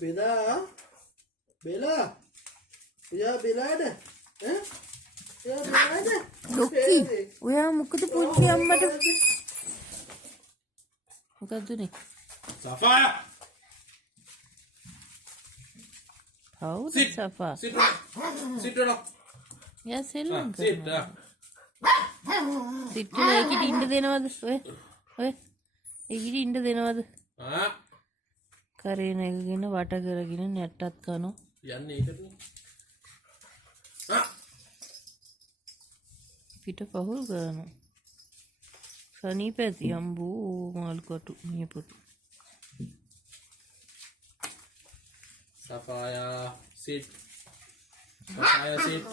Bella, Bella, ya Bella ada, ya Bella ada. ලොක්කි ඔයා මොකද පුංචි අම්මට මොකද්දනේ Safaya. කවුද Sit. සෆා Sit down. Sit down. යා සෙල්ලම් Sit. කරනවා සිට්ටුල ඒකිට ඉන්න දෙනවද ඔය ඒකිට ඉන්න දෙනවද කරේන එකගෙන වට කරගෙන නැට්ටත් කනෝ යන්නේ ඒකද? පිට පහුල් කරනවා සනීප ඇති අම්බෝ මාළු කටු නියපොතු Safaya. Sit. Safaya sit.